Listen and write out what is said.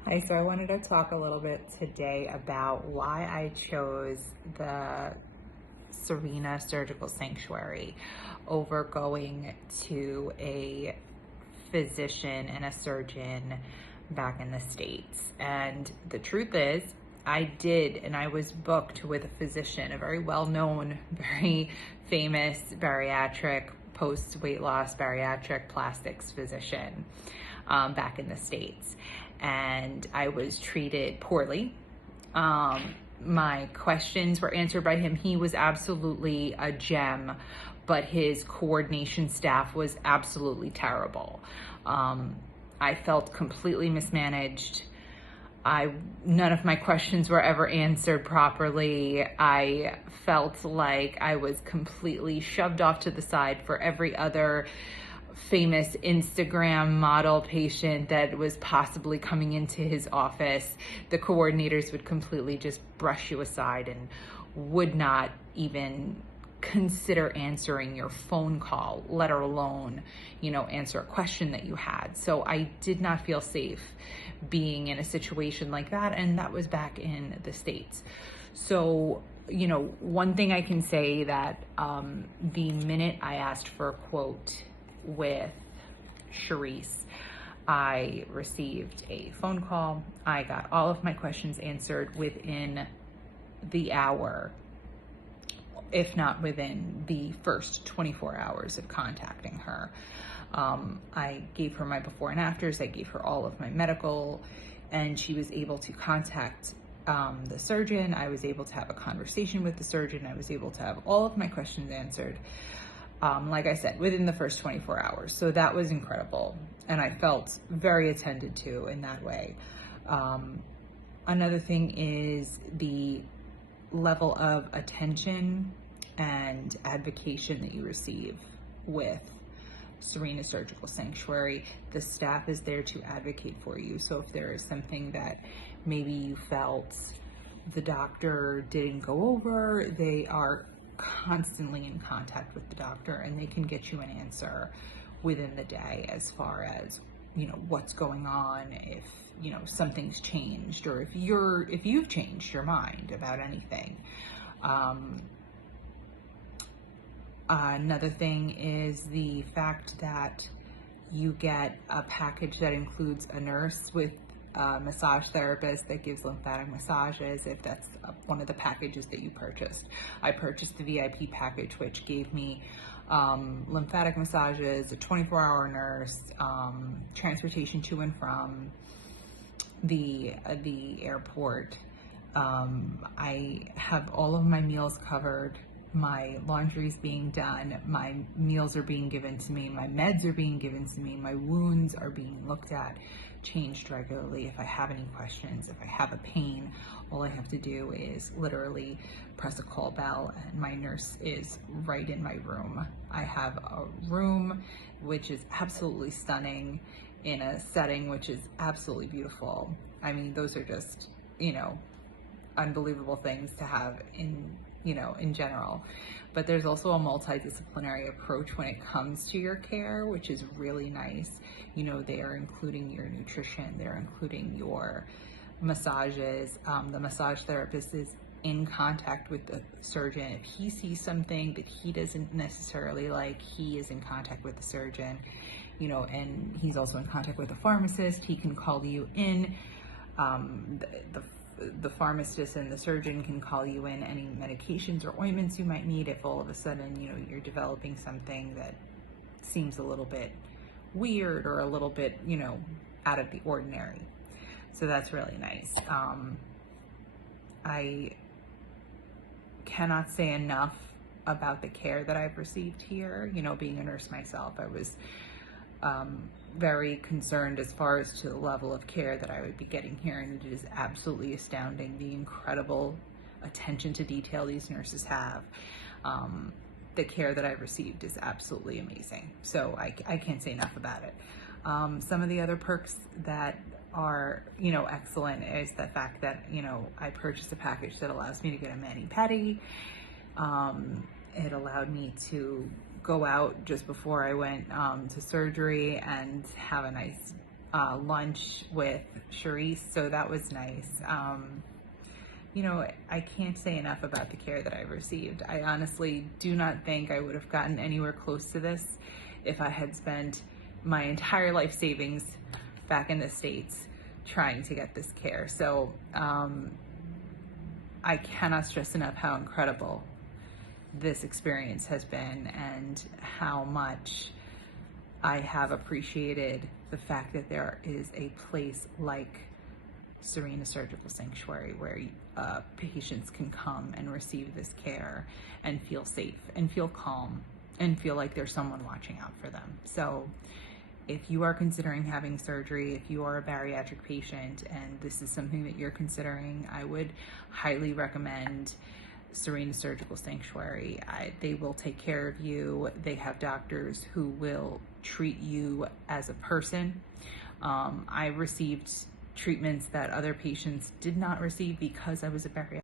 Hi, so I wanted to talk a little bit today about why I chose the Sirena Surgical Sanctuary over going to a physician and a surgeon back in the States. And the truth is, I was booked with a physician, a very well-known, very famous bariatric, post-weight loss bariatric plastics physician back in the States. And I was treated poorly. My questions were answered by him. He was absolutely a gem, but his coordination staff was absolutely terrible. I felt completely mismanaged. None of my questions were ever answered properly. I felt like I was completely shoved off to the side for every other famous Instagram model patient that was possibly coming into his office. The coordinators would completely just brush you aside and would not even consider answering your phone call, let alone, answer a question that you had. So I did not feel safe being in a situation like that, and that was back in the States. So, one thing I can say that the minute I asked for a quote with Charisse, I received a phone call. I got all of my questions answered within the hour, if not within the first 24 hours of contacting her. I gave her my before and afters. I gave her all of my medical, and she was able to contact the surgeon. I was able to have a conversation with the surgeon. I was able to have all of my questions answered. Like I said, within the first 24 hours. So that was incredible. And I felt very attended to in that way. Another thing is the level of attention and advocation that you receive with Sirena Surgical Sanctuary. The staff is there to advocate for you. So if there is something that maybe you felt the doctor didn't go over, they are constantly in contact with the doctor, and they can get you an answer within the day as far as what's going on, if something's changed, or if you've changed your mind about anything. Another thing is the fact that you get a package that includes a nurse with a massage therapist that gives lymphatic massages, if that's one of the packages that you purchased. I purchased the VIP package, which gave me lymphatic massages, a 24-hour nurse, transportation to and from the airport. I have all of my meals covered. My laundry's being done, my meals are being given to me, my meds are being given to me, my wounds are being looked at, changed regularly. If I have any questions, if I have a pain, all I have to do is literally press a call bell, and my nurse is right in my room. I have a room which is absolutely stunning in a setting which is absolutely beautiful. I mean, those are just, unbelievable things to have in general. But there's also a multidisciplinary approach when it comes to your care, which is really nice. They are including your nutrition, they're including your massages. The massage therapist is in contact with the surgeon. If he sees something that he doesn't necessarily like, he is in contact with the surgeon, and he's also in contact with the pharmacist. He can call you in. The pharmacist and the surgeon can call you in any medications or ointments you might need if all of a sudden, you're developing something that seems a little bit weird or a little bit, out of the ordinary. So that's really nice. I cannot say enough about the care that I've received here. Being a nurse myself, I was very concerned as far as to the level of care that I would be getting here, and it is absolutely astounding the incredible attention to detail these nurses have. The care that I've received is absolutely amazing. So I can't say enough about it. Some of the other perks that are, excellent is the fact that, I purchased a package that allows me to get a mani-pedi. It allowed me to go out just before I went to surgery and have a nice lunch with Charisse, so that was nice. You know, I can't say enough about the care that I've received. I honestly do not think I would have gotten anywhere close to this if I had spent my entire life savings back in the States trying to get this care. So I cannot stress enough how incredible this experience has been and how much I have appreciated the fact that there is a place like Sirena Surgical Sanctuary where patients can come and receive this care and feel safe and feel calm and feel like there's someone watching out for them. So if you are considering having surgery, if you are a bariatric patient and this is something that you're considering, I would highly recommend Sirena Surgical Sanctuary. They will take care of you. They have doctors who will treat you as a person. I received treatments that other patients did not receive because I was a bariatric